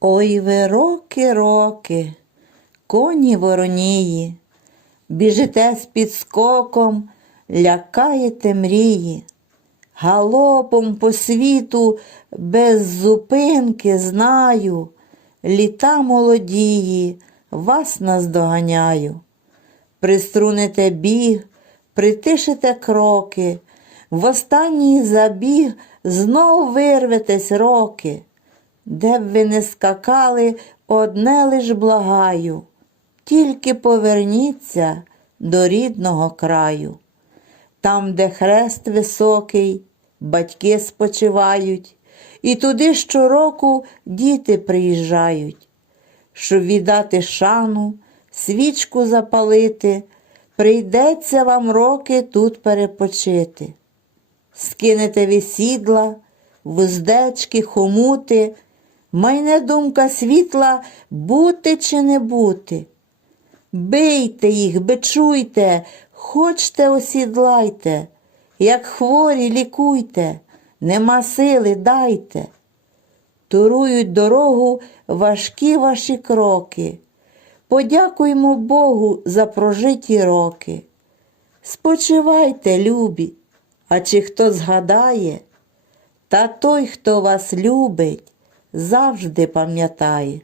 Ой ви роки, роки, коні воронії, біжите з підскоком, лякаєте мрії. Галопом по світу без зупинки знаю, літа молодії, вас наздоганяю. Приструните біг, притишите кроки, в останній забіг знов вирветесь роки. Де б ви не скакали, одне лиш благаю, тільки поверніться до рідного краю. Там, де хрест високий, батьки спочивають, і туди щороку діти приїжджають, щоб віддати шану, свічку запалити, прийдеться вам роки тут перепочити. Скинете ви сідла, вуздечки, хомути, майне думка світла бути чи не бути. Бийте їх, бичуйте, хочте осідлайте, як хворі лікуйте, нема сили дайте. Турують дорогу важкі ваші кроки. Подякуймо Богу за прожиті роки. Спочивайте, любі, а чи хто згадає, та той, хто вас любить, завжди пам'ятає.